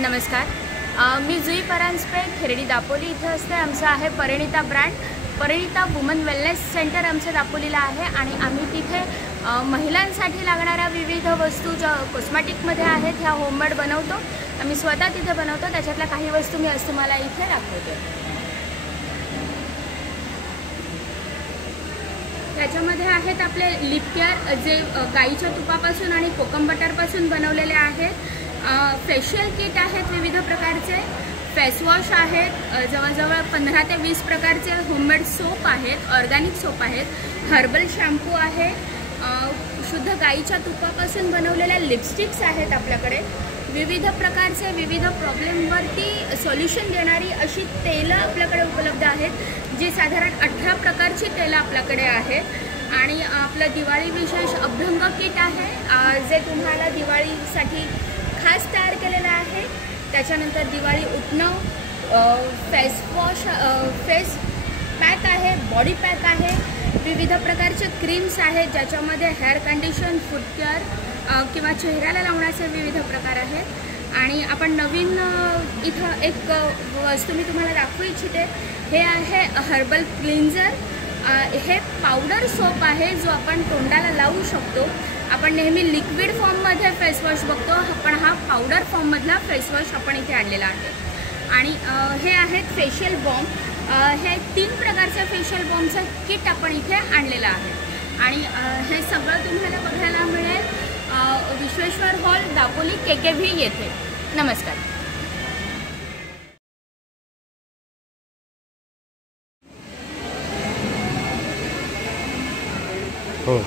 नमस्कार. मी जुई परांजपे खिरडी दापोली इथे असते. आमचं आहे Parinita brand. Parinita woman wellness centre आमचं दापोलीला आहे आणि आम्ही तिथे महिलांसाठी लागणाऱ्या विविध वस्तू ज्या कॉस्मेटिकमध्ये आहेत ह्या होममेड बनवतो. आम्ही स्वतः तिथे बनवतो. त्याच्यातल्या काही वस्तू मी आज तुम्हाला इथे दाखवते. त्याच्यामध्ये आहेत आपले लिप केअर जे गाईच्या तुपापासून आणि कोकम बटरपासून बनवलेले आहेत. फेशियल किट आहेत विविध प्रकारचे. फेसवॉश आहेत जवळजवळ 15 ते 20 प्रकारचे. होममेड सोप आहेत, ऑर्गॅनिक सोप आहेत. हर्बल शॅम्पू आहे. शुद्ध गाईच्या तुपापासून बनवलेल्या लिपस्टिक्स आहेत आपल्याकडे. विविध प्रकारचे विविध प्रॉब्लेमवरती सोल्युशन देणारी अशी तेलं आपल्याकडे उपलब्ध आहेत जी साधारण 18 प्रकारची तेलं आपल्याकडे आहेत. आणि आपलं दिवाळी विशेष अभ्यंग किट आहे जे तुम्हाला दिवाळीसाठी खास तयार केलेलं आहे. त्याच्यानंतर दिवाळी उत्नव, फेसवॉश, फेस पॅक आहे, बॉडी पॅक आहे. विविध प्रकारचे क्रीम्स आहेत ज्याच्यामध्ये हेअर कंडिशन, फूड केअर किंवा चेहऱ्याला लावण्याचे विविध प्रकार आहेत. आणि आपण नवीन इथं एक वस्तू मी तुम्हाला दाखवू इच्छिते. हे आहे हर्बल क्लिन्झर. हे पावडर सोप आहे जो आपण तोंडाला लावू शकतो. आपण नेहमी लिक्विड फॉर्ममध्ये फेसवॉश बघतो, पण हा पावडर फॉर्ममधला फेसवॉश आपण इथे आणलेला आहे. आणि हे आहेत फेशियल बॉम्ब. हे 3 प्रकारच्या फेशियल बॉम्बचं किट आपण इथे आणलेलं आहे. आणि हे सगळं तुम्हाला बघायला मिळेल विश्वेश्वर हॉल, दापोली, KKV येथे. नमस्कार. हो.